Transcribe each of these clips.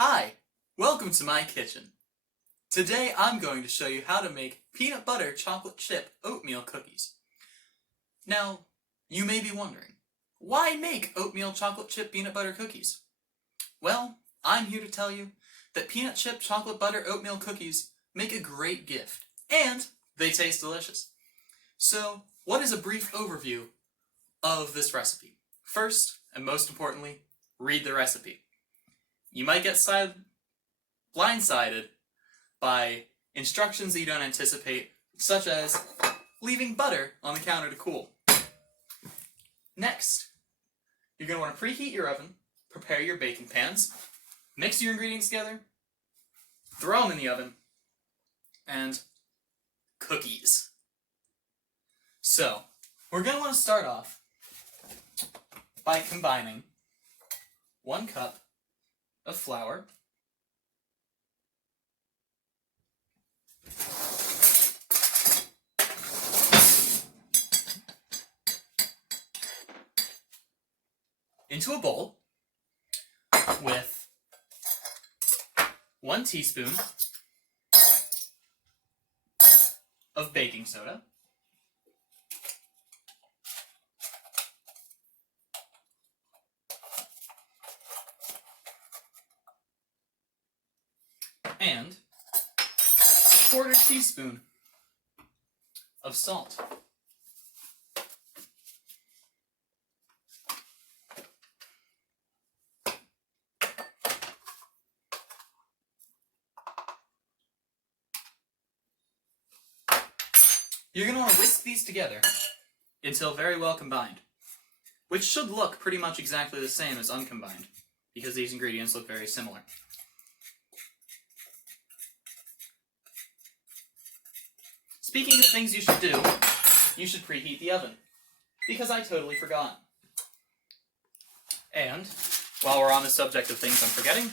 Hi, welcome to my kitchen. Today I'm going to show you how to make peanut butter chocolate chip oatmeal cookies. Now, you may be wondering, why make oatmeal chocolate chip peanut butter cookies? Well, I'm here to tell you that peanut chip chocolate butter oatmeal cookies make a great gift, and they taste delicious. So, what is a brief overview of this recipe? First, and most importantly, read the recipe. You might get blindsided by instructions that you don't anticipate, such as leaving butter on the counter to cool. Next, you're going to want to preheat your oven, prepare your baking pans, mix your ingredients together, throw them in the oven, and cookies. So, we're going to want to start off by combining 1 cup of flour, into a bowl with 1 teaspoon of baking soda, and 1/4 teaspoon of salt. You're going to want to whisk these together until very well combined, which should look pretty much exactly the same as uncombined, because these ingredients look very similar. Speaking of things you should do, you should preheat the oven, because I totally forgot. And, while we're on the subject of things I'm forgetting,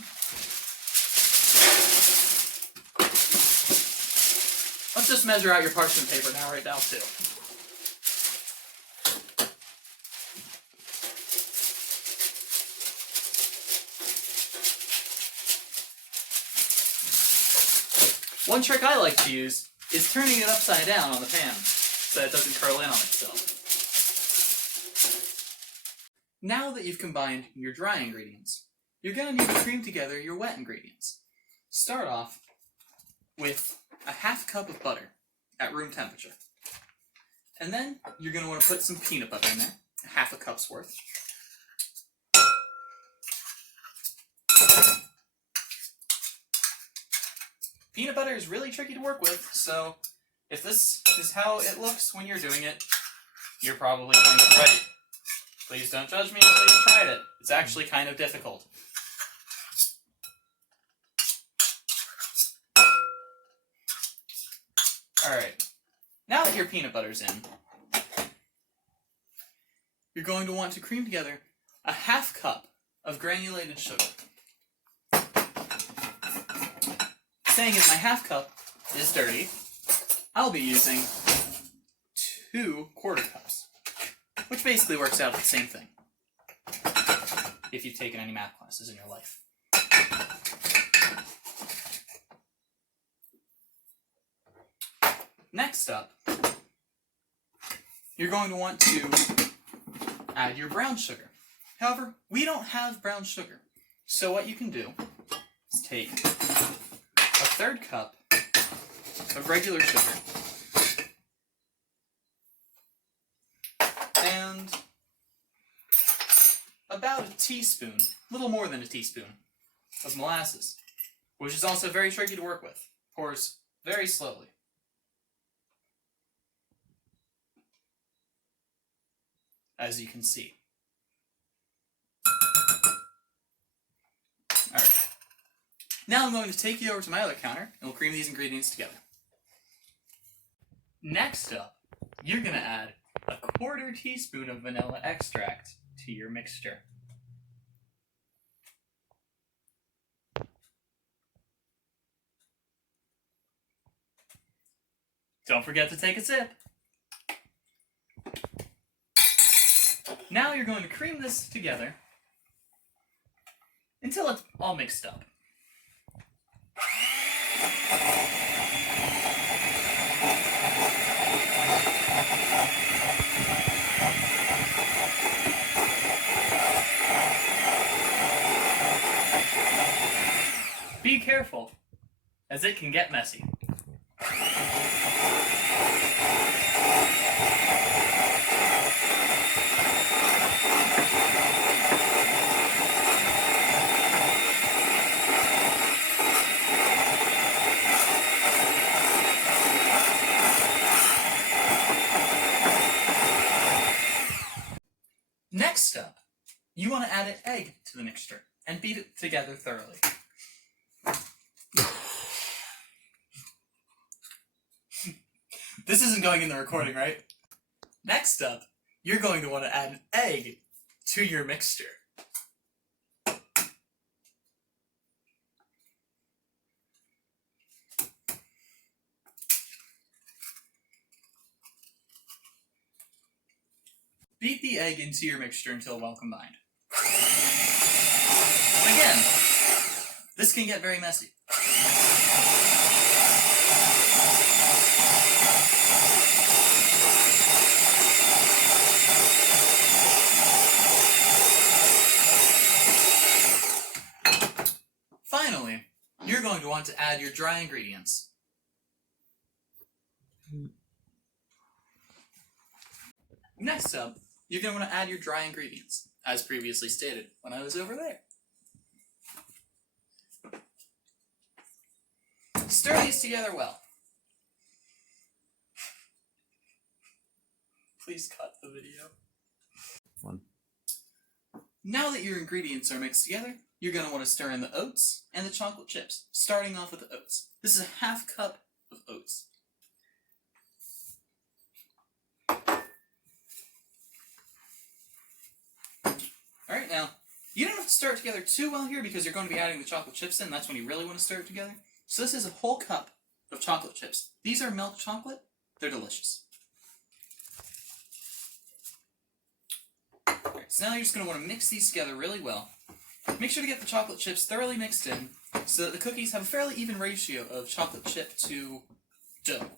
let's just measure out your parchment paper right now too. One trick I like to use is turning it upside down on the pan so that it doesn't curl in on itself. Now that you've combined your dry ingredients, you're going to need to cream together your wet ingredients. Start off with a 1/2 cup of butter at room temperature. And then you're going to want to put some peanut butter in there, 1/2 cup's worth. Peanut butter is really tricky to work with, so if this is how it looks when you're doing it, you're probably doing it right. Please don't judge me until you've tried it. It's actually kind of difficult. Alright, now that your peanut butter's in, you're going to want to cream together a 1/2 cup of granulated sugar. Saying as my 1/2 cup is dirty, I'll be using 2 1/4 cups, which basically works out the same thing, if you've taken any math classes in your life. Next up, you're going to want to add your brown sugar. However, we don't have brown sugar, so what you can do is take a 1/3 cup of regular sugar and about a teaspoon, a little more than a teaspoon, of molasses, which is also very tricky to work with. Pours very slowly. As you can see. Alright. Now I'm going to take you over to my other counter, and we'll cream these ingredients together. Next up, you're going to add a 1/4 teaspoon of vanilla extract to your mixture. Don't forget to take a sip. Now you're going to cream this together until it's all mixed up. Be careful, as it can get messy. Next up, you want to add an egg to the mixture and beat it together thoroughly. This isn't going in the recording, right? Next up, you're going to want to add an egg to your mixture. Beat the egg into your mixture until well combined. Again, this can get very messy. Finally, you're going to want to add your dry ingredients. Next up, you're going to want to add your dry ingredients, as previously stated when I was over there. Stir these together well. Please cut the video. Now that your ingredients are mixed together, you're going to want to stir in the oats and the chocolate chips, starting off with the oats. This is a half cup of oats. Alright, now, you don't have to stir it together too well here because you're going to be adding the chocolate chips in. That's when you really want to stir it together. So this is a whole cup of chocolate chips. These are milk chocolate. They're delicious. Alright, so now you're just going to want to mix these together really well. Make sure to get the chocolate chips thoroughly mixed in so that the cookies have a fairly even ratio of chocolate chip to dough.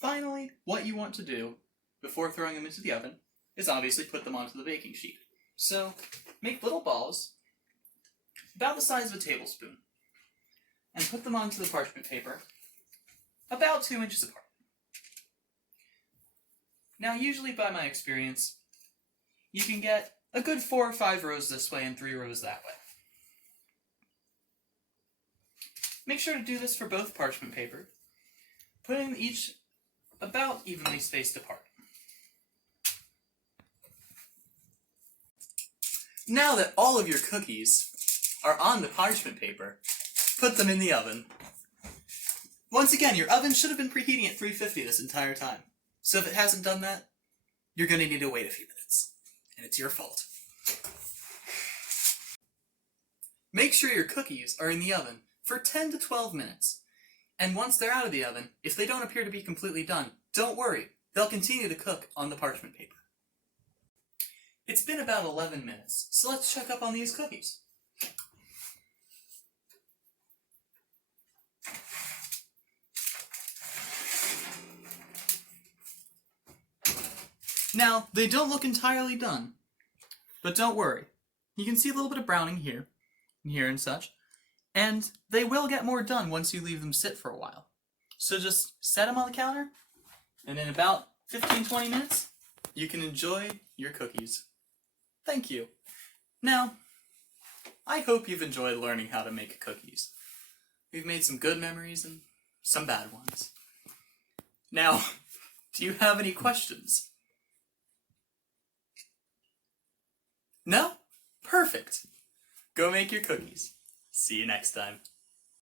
Finally, what you want to do before throwing them into the oven is obviously put them onto the baking sheet. So, make little balls about the size of a tablespoon and put them onto the parchment paper about 2 inches apart. Now, usually by my experience, you can get a good 4 or 5 rows this way and 3 rows that way. Make sure to do this for both parchment paper, putting them each about evenly spaced apart. Now that all of your cookies are on the parchment paper, put them in the oven. Once again, your oven should have been preheating at 350 this entire time. So if it hasn't done that, you're going to need to wait a few minutes. And it's your fault. Make sure your cookies are in the oven for 10 to 12 minutes. And once they're out of the oven, if they don't appear to be completely done, don't worry. They'll continue to cook on the parchment paper. It's been about 11 minutes, so let's check up on these cookies. Now, they don't look entirely done, but don't worry. You can see a little bit of browning here, and here and such, and they will get more done once you leave them sit for a while. So just set them on the counter, and in about 15-20 minutes, you can enjoy your cookies. Thank you. Now, I hope you've enjoyed learning how to make cookies. We've made some good memories and some bad ones. Now, do you have any questions? No? Perfect. Go make your cookies. See you next time.